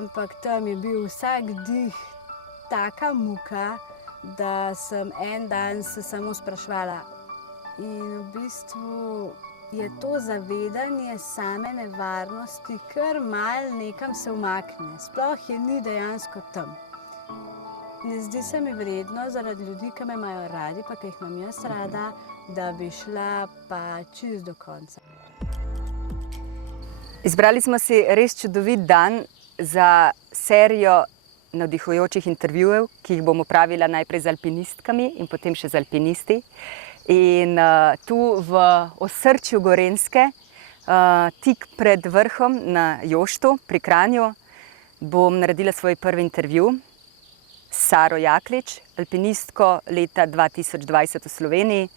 ampak tam je bil vsak dih taka muka, da sem en dan se samo spraševala. In v bistvu je to zavedanje same nevarnosti kar mal nekam se umakne. Sploh je ni dejansko tam. Ne zdi se mi vredno zaradi ljudi, ki me imajo radi, pa ki jih imam jaz rada, da bi šla pa čist do konca. Izbrali smo si res čudovit dan za serijo navdihujočih intervjujev, ki jih bomo pravila najprej z alpinistkami in potem še z alpinisti. In tu v osrčju Gorenjske, tik pred vrhom na Joštu pri Kranju, bom naredila svoj prvi intervju s Saro Jaklič, alpinistko leta 2020 v Sloveniji,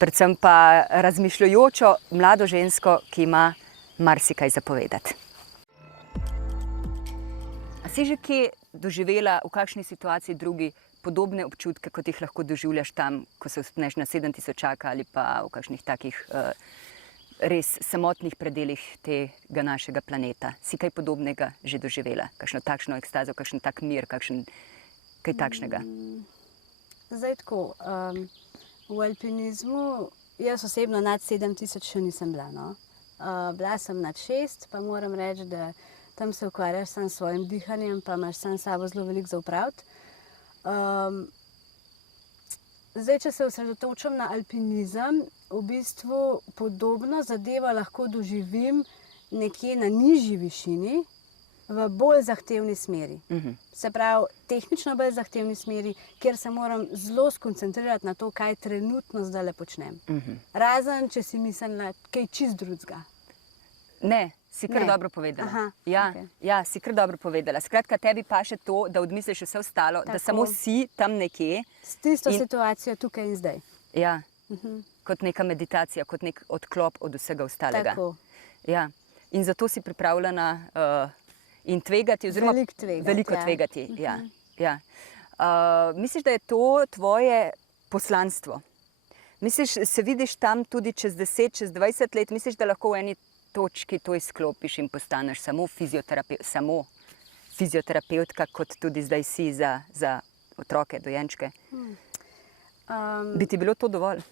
predvsem pa razmišljujočo mlado žensko, ki ima marsikaj za povedati. A si že kje doživela, v kakšni situaciji drugi, podobne občutke, kot jih lahko doživljaš tam, ko se vzpneš na 7000 ali pa v kakšnih takih res samotnih predelih tega našega planeta? Si kaj podobnega že doživela? Kakšno takšno ekstazo, kakšen tak mir, kaj takšnega? Zdaj tako, v alpinizmu jaz osebno nad 7000 še nisem bila, no. Bila sem nad 6, pa moram reči, da tam se ukvarjaš sam s svojim dihanjem, pa imaš sam s sabo zelo veliko za opraviti. Zdaj, če se osredotočam na alpinizem, v bistvu podobno zadevo lahko doživim nekje na nižji višini, v bolj zahtevni smeri. Se pravi, tehnično bolj zahtevni smeri, kjer se moram zelo skoncentrirati na to, kaj trenutno zdajle počnem. Razen, če si mislila kaj čist drugega. Ne, si kar dobro povedala. Aha, ja, okej. ja, si kar dobro povedala. Skratka, tebi paše to, da odmisliš vse ostalo, da Tako. samo si tam nekje. S tisto situacijo tukaj in zdaj. Ja, kot neka meditacija, kot nek odklop od vsega ostalega. Tako. Ja. In zato si pripravljena in tvegati, oziroma Veliko tvegati, veliko ja. tvegati. Ja. Ja. Misliš, da je to tvoje poslanstvo? Misliš, se vidiš tam tudi čez 10, čez 20 let? Misliš, da lahko v eni točki to izklopiš in postaneš samo fizioterapeutka, kot tudi zdaj si za otroke, dojenčke? Bi ti bilo to dovolj?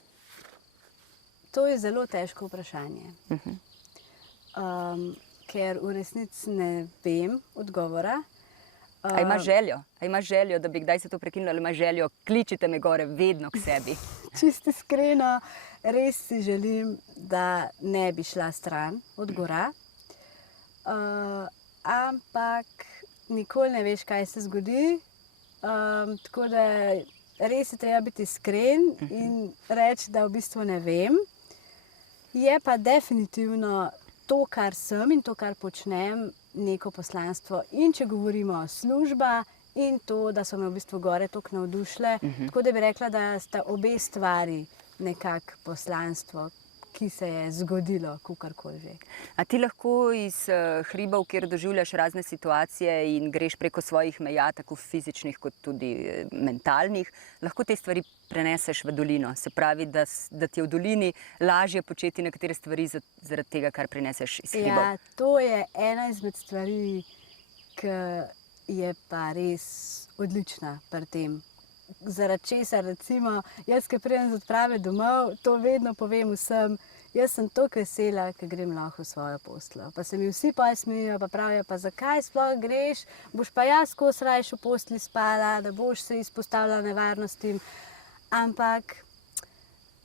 To je zelo težko vprašanje. Ker v resnici ne vem odgovora. A imaš željo? A imaš željo, da bi kdaj se to prekinilo, ali imaš željo, kličite me gore vedno k sebi? Čisto iskreno, res si želim, da ne bi šla stran od gora. Ampak nikoli ne veš, kaj se zgodi. Tako da res je treba biti iskren in reči, da v bistvu ne vem. Je pa definitivno to, kar sem in to, kar počnem, neko poslanstvo. In če govorimo o služba in to, da so me v bistvu gore toliko navdušile, tako da bi rekla, da sta obe stvari nekako poslanstvo, ki se je zgodilo, kakorkoli že. A ti lahko iz hribov, kjer doživljaš razne situacije in greš preko svojih meja, tako fizičnih kot tudi mentalnih, lahko te stvari preneseš v dolino? Se pravi, da ti je v dolini lažje početi nekatere stvari zaradi tega, kar preneseš iz hribov? Ja, to je ena izmed stvari, ki je pa res odlična pri tem. Zaradi česar, recimo, jaz, ki pridem z odprave domov, to vedno povem vsem, jaz sem toliko vesela, ker grem lahko v svojo posteljo. Pa se mi vsi pa smejijo, pa pravijo, pa zakaj sploh greš, boš pa jaz skozi rajši v postelji spala, da boš se izpostavila nevarnostim. Ampak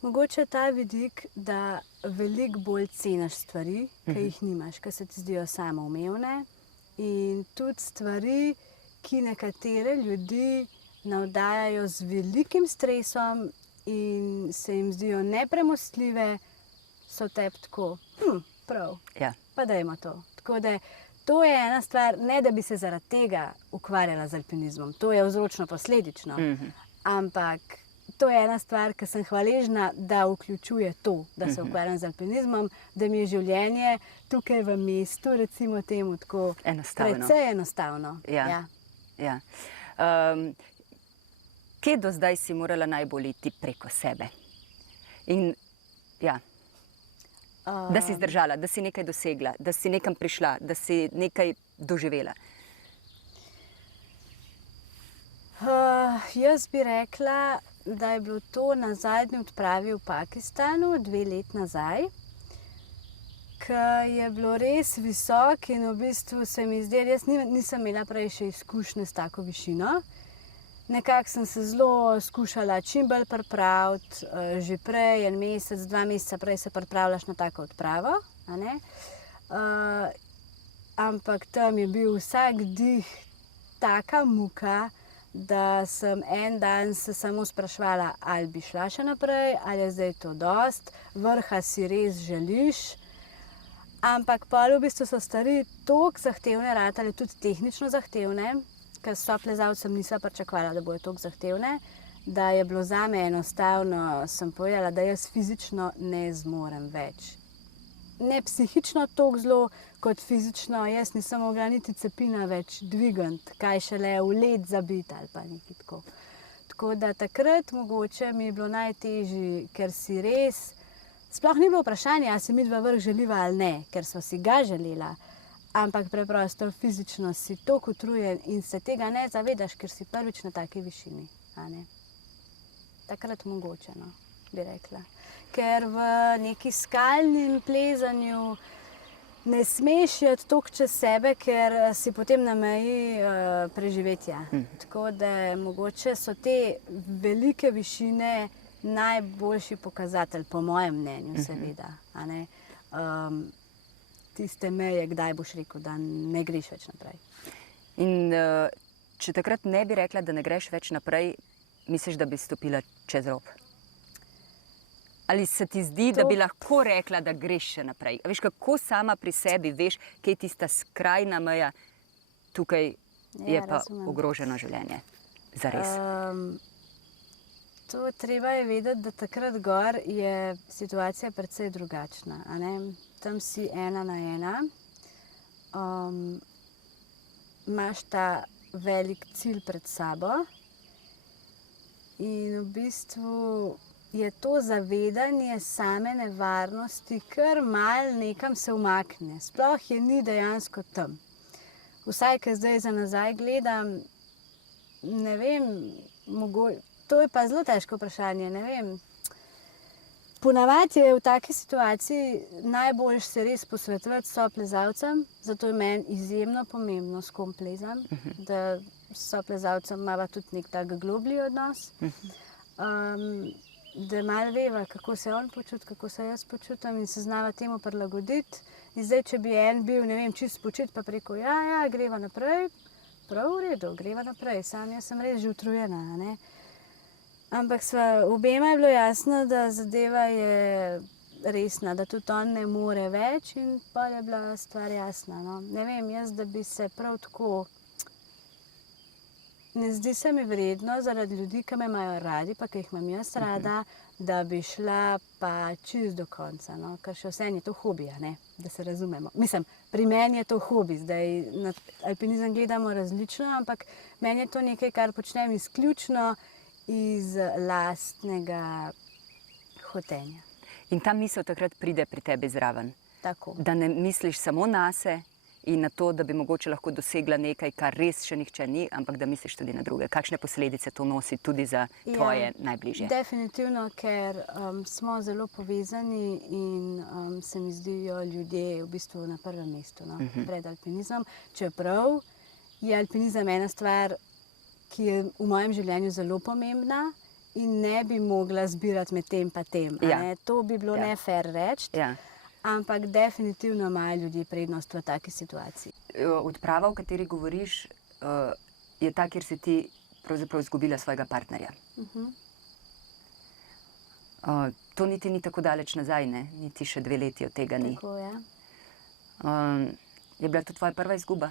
mogoče ta vidik, da veliko bolj ceniš stvari, ki jih nimaš, ki se ti zdijo samoumevne, in tudi stvari, ki nekatere ljudi navdajajo z velikim stresom in se jim zdijo nepremostljive, so tebi tako, prav, Ja. pa dajmo to. Tako da to je ena stvar, ne da bi se zaradi tega ukvarjala z alpinizmom, to je vzročno-posledično, ampak to je ena stvar, ki sem hvaležna, da vključuje to, da se ukvarjam z alpinizmom, da mi je življenje tukaj v mestu, recimo temu tako, Enostavno. precej enostavno. Ja. Ja. Kje do zdaj si morala najbolj iti preko sebe? In ja, da si zdržala, da si nekaj dosegla, da si nekam prišla, da si nekaj doživela. Jaz bi rekla, da je bilo to na zadnji odpravi v Pakistanu 2 leti nazaj, ko je bilo res visok in v bistvu se mi zdi, jaz nisem imela prej še izkušnje s tako višino. Nekako sem se zelo skušala čim bolj pripraviti, že prej, 1 mesec, 2 meseca prej se pripravljaš na tako odpravo, a ne. Ampak tam je bil vsak dih taka muka, da sem en dan se samo spraševala, ali bi šla še naprej, ali je zdaj to dost, vrha si res želiš. Ampak pol v bistvu so stvari toliko zahtevne ratale, tudi tehnično zahtevne, ker s soplezalcem nisem pričakovala, da bodo toliko zahtevne, da je bilo zame enostavno, sem povedala, da jaz fizično ne zmorem več. Ne psihično toliko zelo, kot fizično, jaz nisem mogla niti cepina več dvigniti, kaj šele v led zabiti ali pa nekaj tako. Tako da takrat mogoče mi je bilo najtežje, ker si res, sploh ni bilo vprašanje, ali si midva vrh želiva ali ne, ker sva si ga želela, ampak preprosto fizično si toliko utrujen in se tega ne zavedaš, ker si prvič na taki višini, a ne. Takrat mogoče, no, bi rekla. Ker v neki skalnem plezanju ne smeš iti toliko čez sebe, ker si potem na meji preživetja. Tako da mogoče so te velike višine najboljši pokazatelj, po mojem mnenju seveda, a ne. Tiste meje, kdaj boš rekel, da ne greš več naprej. In če takrat ne bi rekla, da ne greš več naprej, misliš, da bi stopila čez rob? Ali se ti zdi, da bi lahko rekla, da greš še naprej? A veš, kako sama pri sebi veš, kje je tista skrajna meja, tukaj je pa ogroženo življenje, zares? To treba je vedeti, da takrat gor je situacija precej drugačna, a ne. Tam si 1 na 1, imaš ta velik cilj pred sabo in v bistvu je to zavedanje same nevarnosti kar malo nekam se umakne. Sploh je ni dejansko tam. Vsaj, ko zdaj za nazaj gledam, ne vem, to je pa zelo težko vprašanje, ne vem. Ponavadi je v taki situaciji najboljše se res posvetovati s soplezalcem, zato je meni izjemno pomembno, s kom plezam, da s soplezalcem imava tudi nek tak globlji odnos. Da malo veva, kako se on počuti, kako se jaz počutim in se znava temu prilagoditi. In zdaj, če bi en bil, ne vem, čist spočit, pa preko, ja, greva naprej, prav v redu, greva naprej, sam jaz sem res že utrujena, a ne. Ampak obema je bilo jasno, da zadeva je resna, da tudi on ne more več in pa je bila stvar jasna, no. Ne vem, jaz, da bi se prav tako, ne zdi se mi vredno zaradi ljudi, ki me imajo radi, pa ki jih imam jaz rada, da bi šla pa čist do konca, no, ker še vseeno je to hobi, a ne, da se razumemo. Mislim, pri meni je to hobi, zdaj na alpinizem gledamo različno, ampak meni je to nekaj, kar počnem izključno iz lastnega hotenja. In ta misel takrat pride pri tebi zraven? Tako. Da ne misliš samo nase in na to, da bi mogoče lahko dosegla nekaj, kar res še nihče ni, ampak da misliš tudi na druge. Kakšne posledice to nosi tudi za tvoje najbližje? Definitivno, ker smo zelo povezani in se mi zdijo ljudje v bistvu na prvem mestu, no, pred alpinizmom. Čeprav je alpinizem ena stvar, ki je v mojem življenju zelo pomembna in ne bi mogla zbirati med tem pa tem. To bi bilo nefer reči. Ampak definitivno imajo ljudje prednost v taki situaciji. Odprava, o kateri govoriš, je ta, kjer si ti pravzaprav izgubila svojega partnerja. To niti ni tako daleč nazaj, ne? Niti še 2 leti od tega ni. Tako, ja. Je bila to tvoja prva izguba?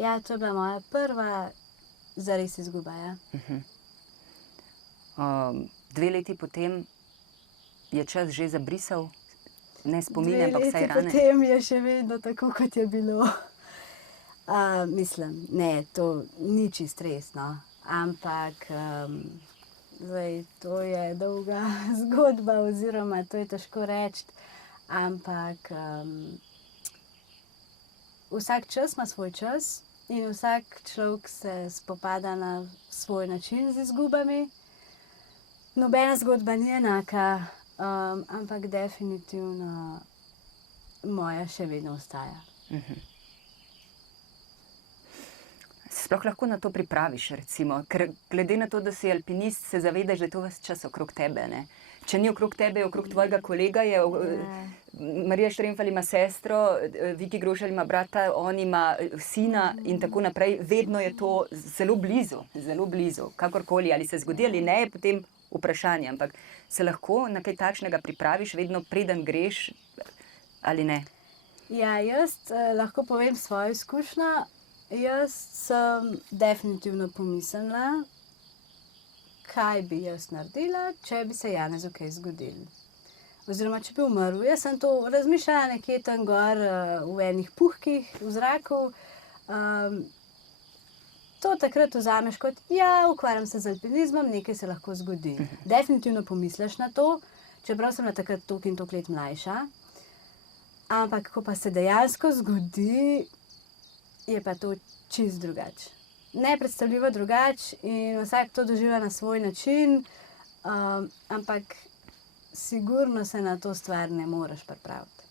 Ja, to je bila moja prva zares izguba, ja. 2 leti potem je čas že zabrisal, ne spomine, ampak vsaj rane. 2 leti potem je še vedno tako, kot je bilo. Mislim, ne, to ni čist res, no. Ampak zdaj, to je dolga zgodba oziroma to je težko reči, ampak vsak čas ima svoj čas in vsak človek se spopada na svoj način z izgubami. Nobena zgodba ni enaka, ampak definitivno moja še vedno ostaja. Sploh lahko na to pripraviš, recimo, ker glede na to, da si alpinist, se zavedaš, da je to ves čas okrog tebe, ne? Če ni okrog tebe, je okrog tvojega kolega, Marija Štremfelj ima sestro, Viki Grošelj ima brata, on ima sina in tako naprej. Vedno je to zelo blizu, kakorkoli, ali se zgodi ali ne, je potem vprašanje, ampak se lahko na kaj takšnega pripraviš, vedno preden greš ali ne? Ja, jaz lahko povem svojo izkušnjo. Jaz sem definitivno pomislila, kaj bi jaz naredila, če bi se Janezu kaj zgodilo. Oziroma, če bi umrl. Jaz sem to razmišljala nekje tam gor v enih puhkih v zraku. To takrat vzameš kot, ja, ukvarjam se z alpinizmom, nekaj se lahko zgodi. Definitivno pomisliš na to, čeprav sem bila takrat toliko in toliko let mlajša. Ampak, ko pa se dejansko zgodi, je pa to čisto drugače. Nepredstavljivo drugače in vsak to doživlja na svoj način, ampak sigurno se na to stvar ne moreš pripraviti.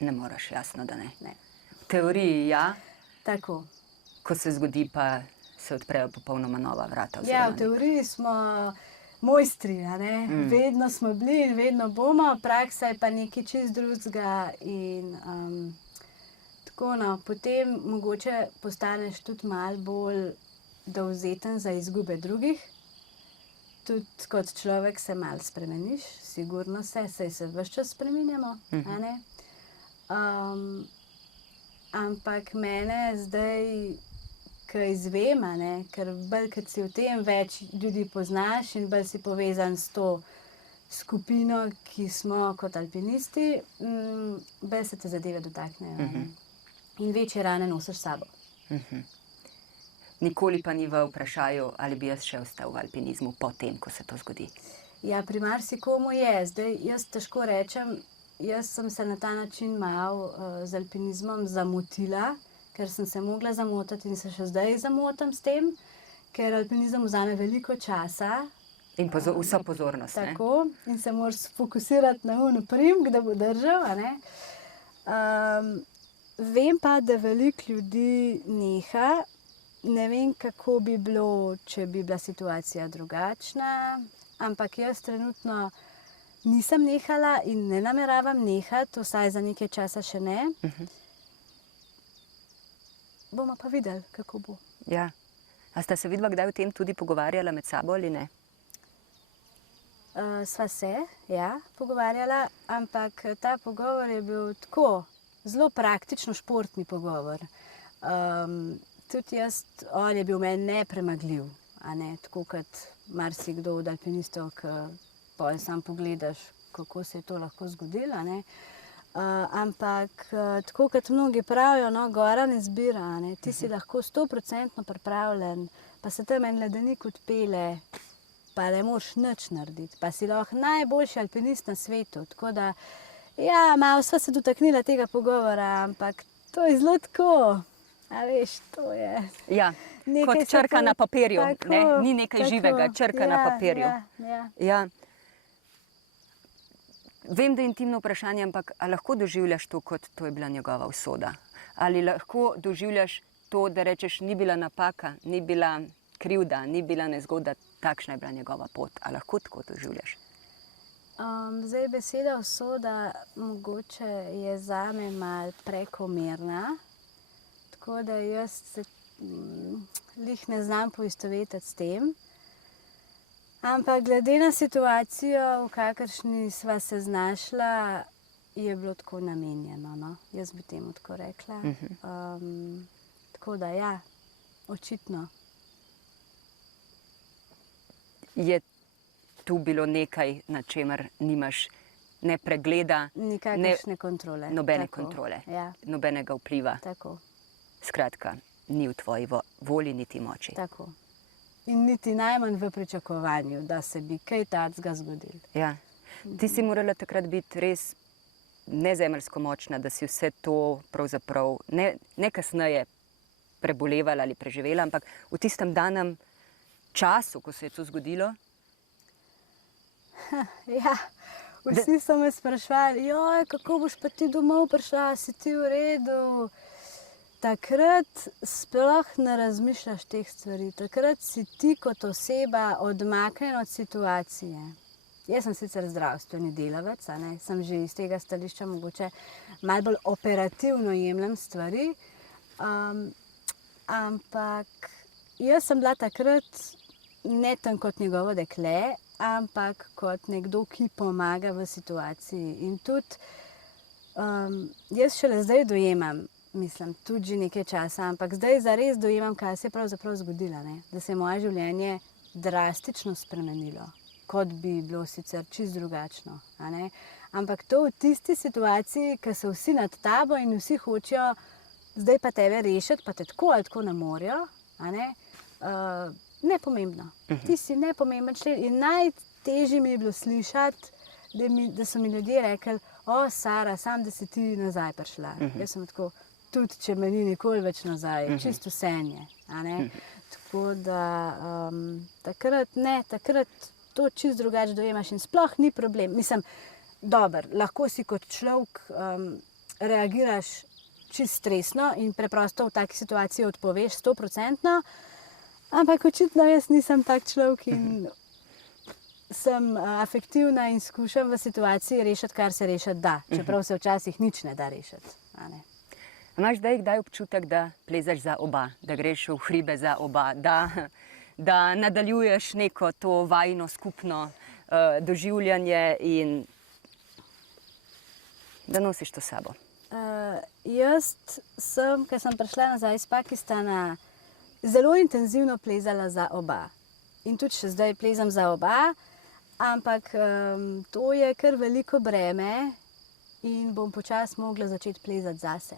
Ne moreš, jasno, da ne. Ne. V teoriji ja, Tako. ko se zgodi, pa se odprejo popolnoma nova vrata. Ja, v teoriji smo mojstri, a ne? Vedno smo bili in vedno bomo, praksa je pa nekaj čisto drugega in tako no, potem mogoče postaneš tudi malo bolj dovzeten za izgube drugih. Tudi kot človek se malo spremeniš, sigurno saj se ves čas spreminjamo, a ne? Ampak mene zdaj, ko izvem, a ne, ker bolj kot si v tem, več ljudi poznaš in bolj si povezan s to skupino, ki smo kot alpinisti, bolj se te zadeve dotaknejo, a ne. In večje rane nosiš s sabo. Nikoli pa ni v vprašaju, ali bi jaz še ostal v alpinizmu potem, ko se to zgodi. Ja, pri marsikomu je. Zdaj, jaz težko rečem, jaz sem se na ta način malo z alpinizmom zamotila, ker sem se mogla zamotiti in se še zdaj zamotam s tem, ker alpinizem vzame veliko časa. In vso pozornost, ne? Tako, in se moraš fokusirati na prim, da bo držal, a ne. Vem pa, da veliko ljudi neha. Ne vem, kako bi bilo, če bi bila situacija drugačna, ampak jaz trenutno nisem nehala in ne nameravam nehati, vsaj za nekaj časa še ne. Bomo pa videli, kako bo. Ja. A sta se vidva kdaj o tem tudi pogovarjala med sabo ali ne? Sva se, ja, pogovarjala, ampak ta pogovor je bil tako, zelo praktično športni pogovor. Tudi jaz, on je bil meni nepremagljiv, a ne, tako kot marsikdo od alpinistov, ki potem sam pogledaš, kako se je to lahko zgodilo, a ne. Ampak tako kot mnogi pravijo, no, gora ne zbira, a ne, ti si lahko 100% pripravljen, pa se tam en ledenik odpelje, pa ne moreš nič narediti, pa si lahko najboljši alpinist na svetu, tako da, ja, malo sva se dotaknila tega pogovora, ampak to je zelo tako. A veš, to je... Ja, kot črka na papirju, ne? Ni nekaj živega, črka na papirju. Ja. Vem, da je intimno vprašanje, ampak a lahko doživljaš to, kot to je bila njegova usoda? Ali lahko doživljaš to, da rečeš, ni bila napaka, ni bila krivda, ni bila nezgoda, takšna je bila njegova pot? A lahko tako doživljaš? Zdaj, beseda usoda mogoče je zame malo prekomerna. Tako da jaz se glih ne znam poistovetiti s tem. Ampak glede na situacijo, v kakršni sva se znašla, je bilo tako namenjeno, no. Jaz bi temu tako rekla. Tako da ja, očitno. Je tu bilo nekaj, na čemer nimaš ne pregleda, nikakršne kontrole. Nobene kontrole, ja. Nobenega vpliva. Tako. Skratka, ni v tvoji volji niti moči. Tako. In niti najmanj v pričakovanju, da se bi kaj takega zgodilo. Ja. Ti si morala takrat biti res nezemeljsko močna, da si vse to pravzaprav ne kasneje prebolevala ali preživela, ampak v tistem danem času, ko se je to zgodilo? Ja, vsi so me sprašvali, kako boš pa ti domov prišla, si ti v redu. Takrat sploh ne razmišljaš teh stvari, takrat si ti kot oseba odmaknjen od situacije. Jaz sem sicer zdravstveni delavec, sem že iz tega stališča mogoče malo bolj operativno jemljem stvari, ampak jaz sem bila takrat ne tam kot njegovo dekle, ampak kot nekdo, ki pomaga v situaciji. In tudi jaz šele zdaj dojemam, mislim, tudi že nekaj časa, ampak zdaj zares dojemam, kaj se je pravzaprav zgodilo, da se je moje življenje drastično spremenilo, kot bi bilo sicer čisto drugačno. Ampak to v tisti situaciji, ko so vsi nad tabo in vsi hočejo zdaj pa tebe rešiti, pa te tako ali tako ne morejo, nepomembno. Ti si nepomemben člen in najtežje mi je bilo slišati, da so mi ljudje rekli, Sara, sam da si ti nazaj prišla. Jaz sem tako, tudi če me ni nikoli več nazaj, čisto vsenje. Tako da takrat to čisto drugače dojemaš in sploh ni problem. Mislim, dobro, lahko si kot človek reagiraš čisto stresno in preprosto v taki situaciji odpoveš 100%, ampak očitno jaz nisem tak človek in sem afektivna in skušam v situaciji rešiti, kar se rešiti da, čeprav se včasih nič ne da rešiti. Imaš kdaj občutek, da plezaš za oba, da greš v hribe za oba, da nadaljuješ neko to vajino skupno doživljanje in da nosiš to s sabo? Jaz sem, ko sem prišla nazaj iz Pakistana, zelo intenzivno plezala za oba. In tudi še zdaj plezam za oba, ampak to je kar veliko breme in bom počasi mogla začeti plezati zase.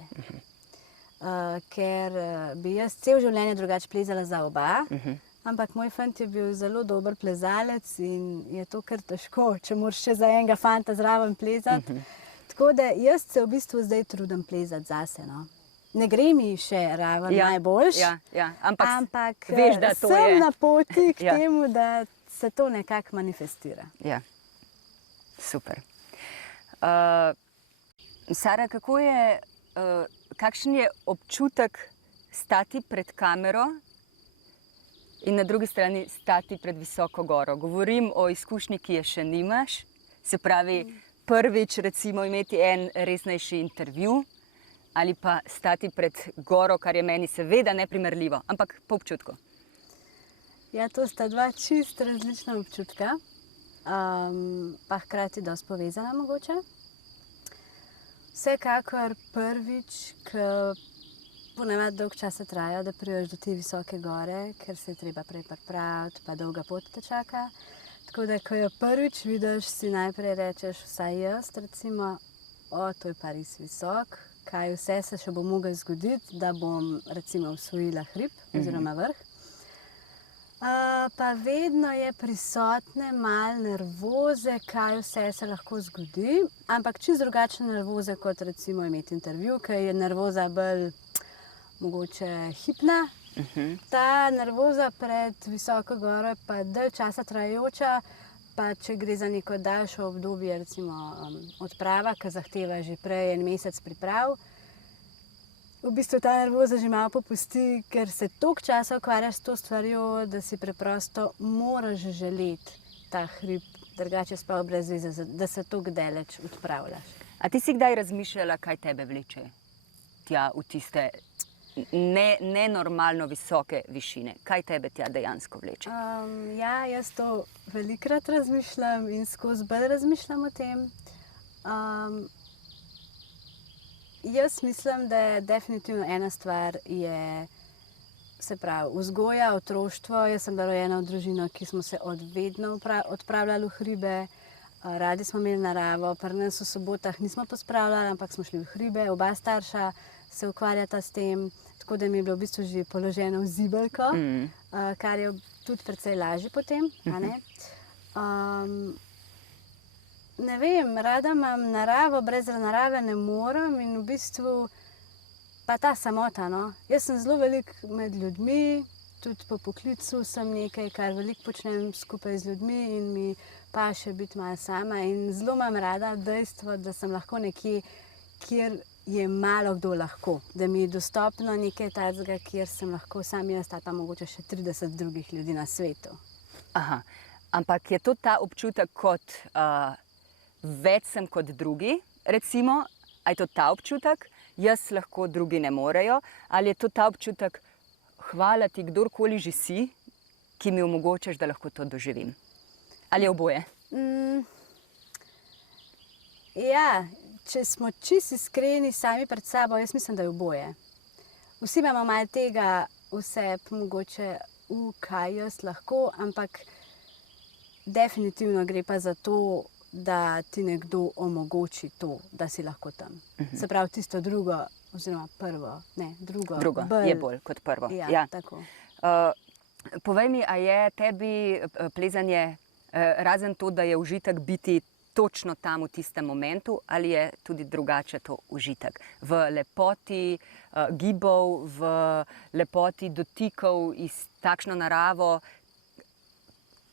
Ker bi jaz cel življenje drugače plezala za oba, ampak moj fant je bil zelo dober plezalec in je to kar težko, če moraš še za enega fanta zraven plezati. Tako da jaz se v bistvu zdaj trudim plezati zase. Ne gre mi še raven najboljš, ampak veš, da to sem na poti k temu, da se to nekako manifestira. Ja, super. Sara, kakšen je občutek stati pred kamero in na drugi strani stati pred visoko goro? Govorim o izkušnji, ki je še nimaš, se pravi prvič recimo imeti en resnejši intervju ali pa stati pred goro, kar je meni seveda neprimerljivo, ampak po občutku. Ja, to sta dva čisto različna občutka, pa hkrati dosti povezana mogoče. Vsekakor prvič, ko ponavadi dolgo časa traja, da prideš do te visoke gore, ker se je treba prej pripraviti, pa dolga pot te čaka. Tako da, ko jo prvič vidiš, si najprej rečeš, vsaj jaz recimo, to je pa res visok, kaj vse se še bo moglo zgoditi, da bom recimo osvojila hrib oziroma vrh. Pa vedno je prisotne malo nervoze, kaj vse se lahko zgodi, ampak čisto drugačne nervoze, kot recimo imeti intervju, ker je nervoza bolj mogoče hipna. Ta nervoza pred visoko goro je pa dalj časa trajajoča, pa če gre za neko daljšo obdobje, recimo odprava, ki zahteva že prej en mesec priprav, v bistvu ta nervoza že malo popusti, ker se toliko časa ukvarjaš s to stvarjo, da si preprosto moraš želeti ta hrib, drugače sploh brez veze, da se toliko daleč odpravljaš. A ti si kdaj razmišljala, kaj tebe vleče tja v tiste nenormalno visoke višine? Kaj tebe tja dejansko vleče? Ja, jaz to velikokrat razmišljam in skozi bolj razmišljam o tem. Jaz mislim, da je definitivno ena stvar je, se pravi, vzgoja, otroštvo. Jaz sem bila rojena v družino, ki smo se od vedno odpravljali v hribe. Radi smo imeli naravo, pri nas v sobotah nismo pospravljali, ampak smo šli v hribe. Oba starša se ukvarjata s tem, tako da mi je bilo v bistvu že položeno v zibelko, kar je tudi precej lažje potem. ne vem, rada imam naravo, brez narave ne morem in v bistvu pa ta samota. No. Jaz sem zelo veliko med ljudmi, tudi po poklicu sem nekaj, kar veliko počnem skupaj z ljudmi in mi paše biti malo sama. In zelo imam rada dejstvo, da sem lahko nekje, kjer je malo kdo lahko, da mi je dostopno nekaj takega, kjer sem lahko sam jaz, pa mogoče še 30 drugih ljudi na svetu. Aha. Ampak je to ta občutek kot več sem kot drugi, recimo, a je to ta občutek, jaz lahko, drugi ne morejo, ali je to ta občutek, hvala ti, kdorkoli že si, ki mi omogočaš, da lahko to doživim? Ali je oboje? Ja, če smo čisto iskreni sami pred sabo, jaz mislim, da je oboje. Vsi imamo malo tega vse, mogoče, kaj jaz lahko, ampak definitivno gre pa za to, da ti nekdo omogoči to, da si lahko tam. Se pravi, tisto drugo, oziroma prvo, ne, drugo. Drugo je bolj kot prvo. Ja, tako. Povej mi, a je tebi plezanje, razen to, da je užitek biti točno tam v tistem momentu, ali je tudi drugače to užitek? V lepoti gibov, v lepoti dotikov iz takšno naravo.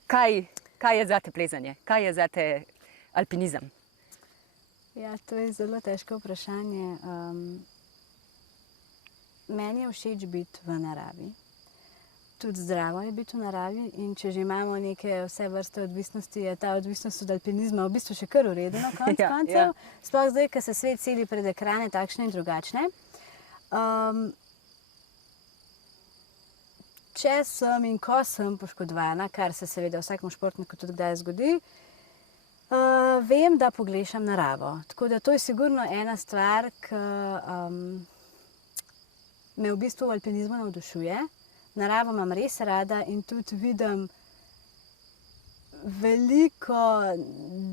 Kaj je zate plezanje? Kaj je zate alpinizem? Ja, to je zelo težko vprašanje. Meni je všeč biti v naravi. Tudi zdravo je biti v naravi in če že imamo neke vse vrste odvisnosti, je ta odvisnost od alpinizma v bistvu še kar v redu na koncu koncev. Sploh zdaj, ko se svet seli pred ekrane takšne in drugačne. Če sem in ko sem poškodovana, kar se seveda vsakemu športniku tudi kdaj zgodi, vem, da pogrešam naravo. Tako da to je sigurno ena stvar, ki me v bistvu v alpinizmu navdušuje. Naravo imam res rada in tudi vidim veliko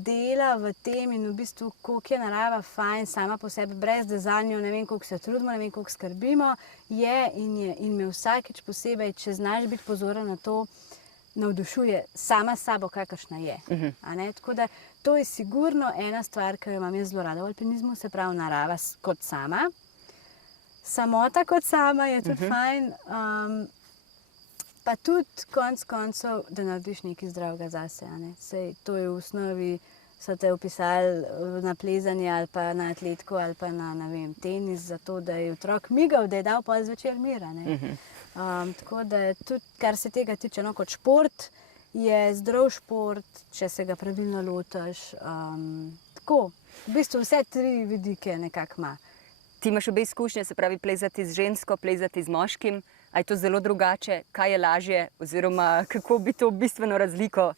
dela v tem in v bistvu, koliko je narava fajn sama po sebi, brez da za njo ne vem, koliko se trudimo, ne vem, koliko skrbimo, je in me vsakič posebej, če znaš biti pozoren na to, navdušuje sama s sabo, kakršna je. Tako da to je sigurno ena stvar, ki jo imam jaz zelo rada v alpinizmu, se pravi narava kot sama. Samota kot sama je tudi fajn. Pa tudi konec koncev, da narediš nekaj zdravega zase. Sej to je v osnovi, so te opisali na plezanje ali pa na atletiko ali pa na, ne vem, tenis, zato da je otrok migal, da je dal pol zvečer mira. Tako da tudi, kar se tega tiče, kot šport, je zdrav šport, če se ga pravilno lotiš. Tako, v bistvu vse tri vidike nekako ima. Ti imaš obe izkušnje, se pravi plezati z žensko, plezati z moškim. A je to zelo drugače? Kaj je lažje? Oziroma, kako bi to bistveno razliko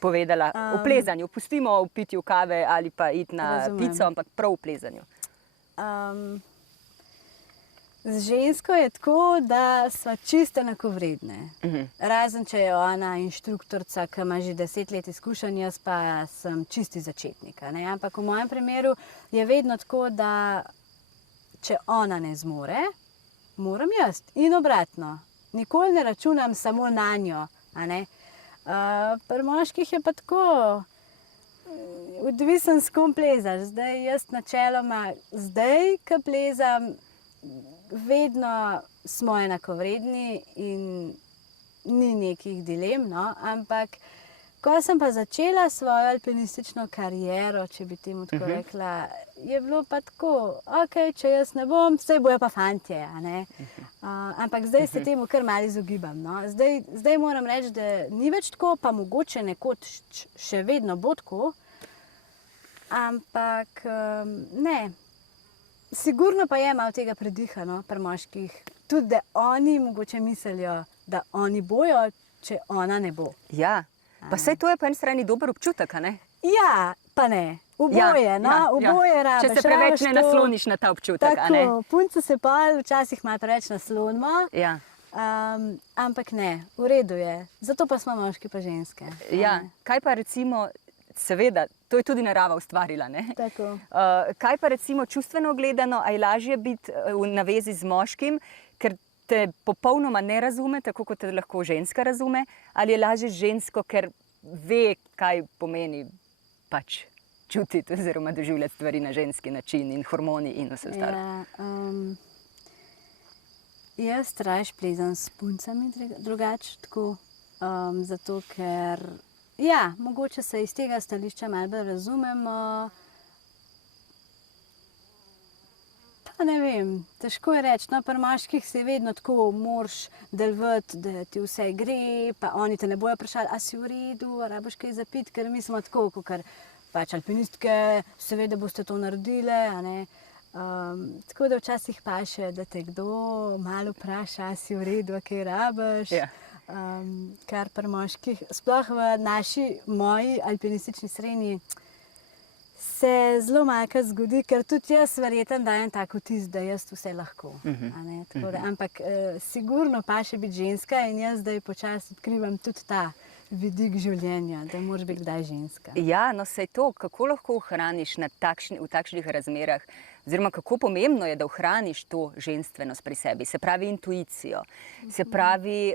povedala? V plezanju. Pustimo v pitju kave ali pa iti na pico, ampak prav v plezanju. Z žensko je tako, da sva čisto enakovredne. Razen, če je ona inštruktorica, ki ima že 10 let izkušenj, jaz pa sem čisti začetnik. Ampak v mojem primeru je vedno tako, da če ona ne zmore, moram jaz. In obratno. Nikoli ne računam samo na njo. Pri moških je pa tako, odvisen s kom plezaš. Zdaj jaz načeloma, ko plezam, vedno smo enakovredni in ni nekih dilem, ampak ko sem pa začela svojo alpinistično kariero, če bi temu tako rekla, je bilo pa tako, ok, če jaz ne bom, saj bojo pa fantje. Ampak zdaj se temu kar malo izogibam. Zdaj moram reči, da ni več tako, pa mogoče nekoč še vedno bo tako, ampak ne. Sigurno pa je malo tega prediha pri moških. Tudi, da oni mogoče mislijo, da oni bojo, če ona ne bo. Ja, pa saj to je po eni strani dober občutek, a ne? Ja, pa ne. Oboje, oboje rabiš. Če se preveč ne nasloniš na ta občutek, a ne? Tako, punce se pa včasih malo preveč naslonimo. Ja. Ampak ne, v redu je. Zato pa smo moški pa ženske. Ja, kaj pa recimo, seveda, to je tudi narava ustvarila, ne? Tako. Kaj pa recimo čustveno gledano, a je lažje biti v navezi z moškim, ker te popolnoma ne razume, tako kot te lahko ženska razume, ali je lažje žensko, ker ve, kaj pomeni pač čutiti oziroma doživljati stvari na ženski način in hormoni in vse ostalo? Ja, jaz raje plezam s puncami drugače, tako, zato ker, ja, mogoče se iz tega stališča malo bolj razumemo. Pa ne vem, težko je reči, no, pri moških si vedno tako, moraš delovati, da ti vse gre, pa oni te ne bojo vprašali, a si v redu, a rabiš kaj za piti, ker mi smo tako, kakor pač alpinistke, seveda boste to naredile, a ne. Tako da včasih paše, da te kdo malo vpraša, a si v redu, a kaj rabiš. Ja. Kar pri moških, sploh v moji alpinistični srenji, se zelo malkrat zgodi, ker tudi jaz verjetno dajem tak vtis, da jaz vse lahko. A ne, tako da, ampak sigurno paše biti ženska in jaz zdaj počasi odkrivam tudi ta vidik življenja, da moraš biti kdaj ženska. Ja, no saj to, kako lahko ohraniš v takšnih razmerah, oziroma kako pomembno je, da ohraniš to ženstvenost pri sebi, se pravi intuicijo, se pravi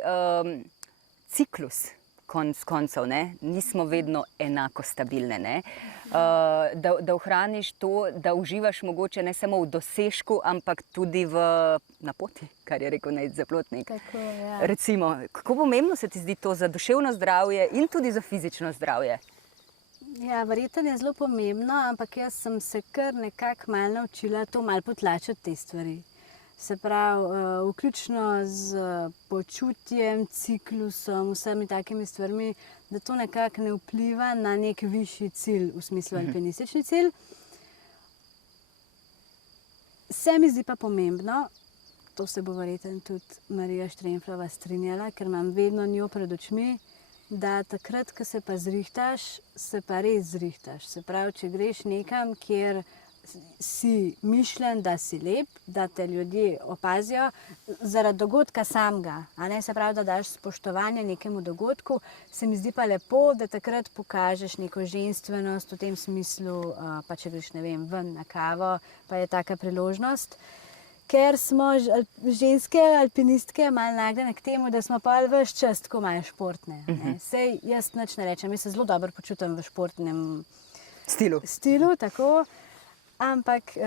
ciklus. Konec koncev, ne? Nismo vedno enako stabilne. Ne? Da ohraniš to, da uživaš mogoče ne samo v dosežku, ampak tudi na poti, kar je rekel Nejc Zaplotnik. Tako, ja. Recimo, kako pomembno se ti zdi to za duševno zdravje in tudi za fizično zdravje? Ja, verjetno je zelo pomembno, ampak jaz sem se kar nekako malo naučila to malo potlačiti te stvari. Se pravi, vključno z počutjem, ciklusom, vsemi takimi stvarmi, da to nekako ne vpliva na nek višji cilj, v smislu alpinistični cilj. Se mi zdi pa pomembno, to se bo verjetno tudi Marija Štremflova strinjala, ker imam vedno njo pred očmi, da takrat, ko se pa zrihtaš, se pa res zrihtaš. Se pravi, če greš nekam, kjer si mišljen, da si lep, da te ljudje opazijo zaradi dogodka samega, a ne, se pravi, da daš spoštovanje nekemu dogodku, se mi zdi pa lepo, da takrat pokažeš neko ženstvenost v tem smislu, pa če greš, ne vem, ven na kavo, pa je taka priložnost. Ker smo ženske alpinistke malo nagnjene k temu, da smo pa ves čas tako malo športne. Sej jaz nič ne rečem, jaz se zelo dobro počutim v športnem stilu, tako. Ampak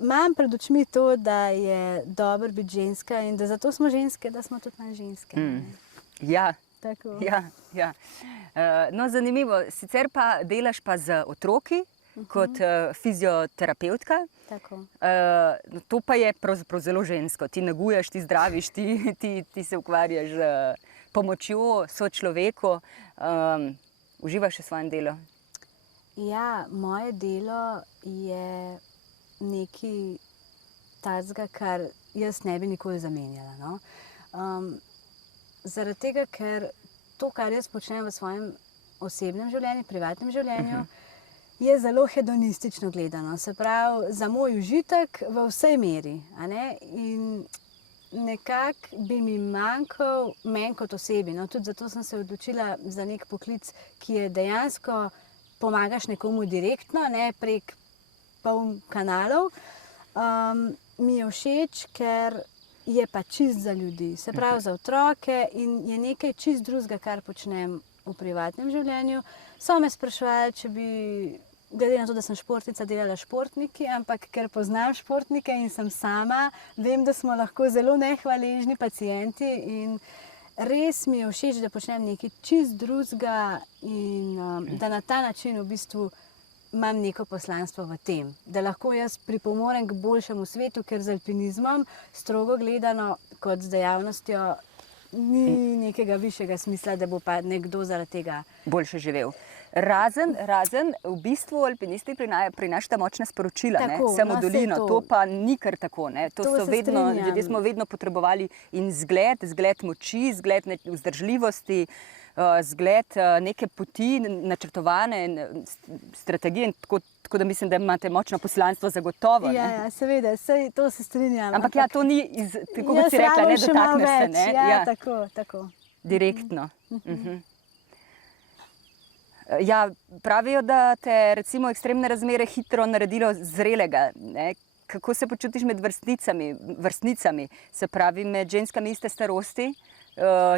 imam pred očmi to, da je dobro biti ženska in da zato smo ženske, da smo tudi malo ženske. Ja. Tako. Ja. No, zanimivo. Sicer pa delaš pa z otroki kot fizioterapeutka. Tako. To pa je pravzaprav zelo žensko. Ti neguješ, ti zdraviš, ti se ukvarjaš z pomočjo sočloveku. Uživaš v svojem delu? Ja, moje delo je nekaj takega, kar jaz ne bi nikoli zamenjala. No? Zaradi tega, ker to, kar jaz počnem v svojem osebnem življenju, privatnem življenju, je zelo hedonistično gledano. Se pravi, za moj užitek v vsej meri. A ne? In nekako bi mi manjkal meni kot osebi. No? Tudi zato sem se odločila za nek poklic, ki je dejansko pomagaš nekomu direktno, ne prek poln kanalov. Mi je všeč, ker je pa čist za ljudi, se pravi za otroke in je nekaj čist drugega, kar počnem v privatnem življenju. So me spraševali, če bi, glede na to, da sem športnica, delala športniki, ampak ker poznam športnike in sem sama, vem, da smo lahko zelo nehvaležni pacienti in res mi je všeč, da počnem nekaj čist drugega in da na ta način v bistvu imam neko poslanstvo v tem, da lahko jaz pripomorem k boljšemu svetu, ker z alpinizmom, strogo gledano kot z dejavnostjo, ni nekega višjega smisla, da bo pa nekdo zaradi tega boljše živel. Razen v bistvu alpinisti prinašajo močna sporočila, samo dolino, to pa ni kar tako. Ljudje smo vedno potrebovali in zgled moči, zgled vzdržljivosti, zgled neke poti, načrtovane strategije, tako da mislim, da imate močno poslanstvo zagotovo. Ja, seveda, to se strinjam. Ampak ja, to ni, tako kot si rekla, ne dotakneš se. Ne? Ja, tako. Direktno. Ja, pravijo, da te recimo ekstremne razmere hitro naredilo zrelega. Ne? Kako se počutiš med vrstnicami, se pravi med ženskami iste starosti?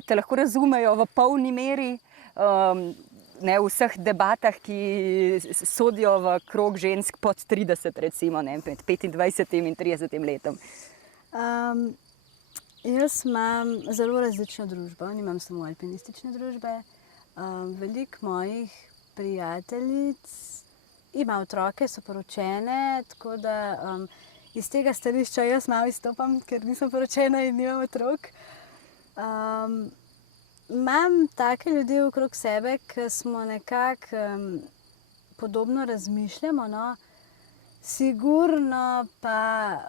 Te lahko razumejo v polni meri? ne, v vseh debatah, ki sodijo v krog žensk pod 30, recimo, ne, med 25 in 30 letom? Jaz imam zelo različno družbo, nimam samo alpinistične družbe. Veliko mojih prijateljic ima otroke, so poročene, tako da iz tega stališča jaz malo izstopam, ker nisem poročena in nimam otrok. Imam take ljudi okrog sebe, ki smo nekako podobno razmišljamo, no. Sigurno pa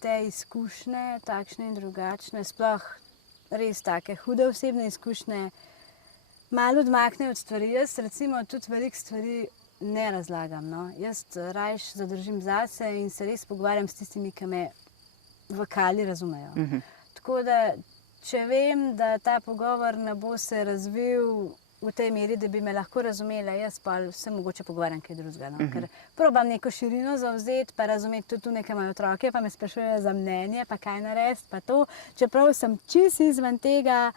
te izkušnje, takšne in drugačne, sploh res take hude osebne izkušnje, malo odmaknejo od stvari. Jaz recimo tudi veliko stvari ne razlagam, no. Jaz rajš zadržim zase in se res pogovarjam s tistimi, ki me v kali razumejo. Tako da, če vem, da ta pogovor ne bo se razvil v tej meri, da bi me lahko razumela, jaz pa se mogoče pogovarjam kaj drugega, no. Ker probam neko širino zavzeti, pa razumeti tudi tu nekaj imajo otroke, pa me sprašujejo za mnenje, pa kaj narediti, pa to. Čeprav sem čisto izven tega,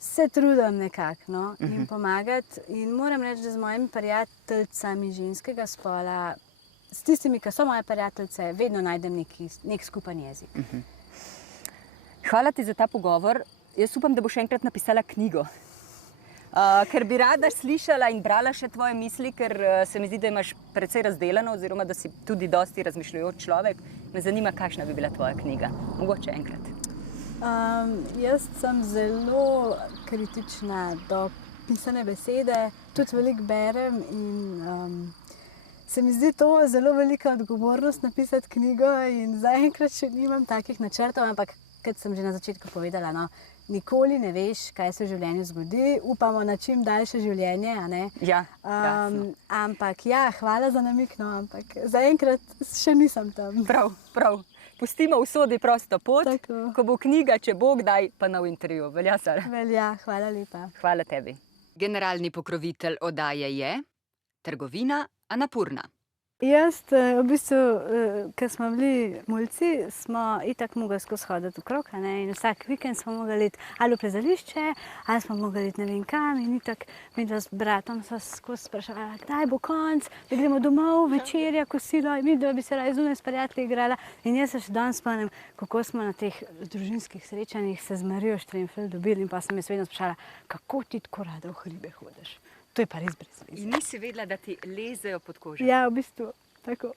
se trudim nekako, no, jim pomagati. In moram reči, da z mojimi prijateljicami ženskega spola, s tistimi, ki so moje prijateljice, vedno najdem nek skupen jezik. Hvala ti za ta pogovor. Jaz upam, da boš enkrat napisala knjigo. Ker bi rada slišala in brala še tvoje misli, ker se mi zdi, da imaš precej razdelano, oziroma da si tudi dosti razmišljujoč človek. Me zanima, kakšna bi bila tvoja knjiga. Mogoče enkrat. Jaz sem zelo kritična do pisane besede, tudi veliko berem in se mi zdi to zelo velika odgovornost napisati knjigo in zaenkrat še nimam takih načrtov, ampak kot sem že na začetku povedala, no, nikoli ne veš, kaj se v življenju zgodi. Upamo na čim daljše življenje, a ne? Ja, ampak ja, hvala za namig, no, ampak zaenkrat še nisem tam. Prav, prav. Pustimo usodi prosto pot. Tako. Ko bo knjiga, če bo kdaj, pa nov intervju. Velja, Sara? Velja, hvala lepa. Hvala tebi. Generalni pokrovitelj oddaje je trgovina Anapurna. Jaz, v bistvu, ko smo bili mulci, smo itak mogli skozi hoditi okrog, a ne, in vsak vikend smo mogli iti ali v plezališče, ali smo mogli iti ne vem kam, in itak midva s bratom sva skozi spraševala, kdaj bo konc, da gremo domov, večerja, kosilo, in midva bi se raje zunaj s prijatelji igrala. In jaz se še danes spomnim, kako smo na teh družinskih srečanjih se z Marijo Štremfelj dobili, in pa sem jaz vedno sprašala, kako ti tako rada v hribe hodiš. To je pa res brez veze. In nisi vedela, da ti lezejo pod kožo. Ja, v bistvu, tako.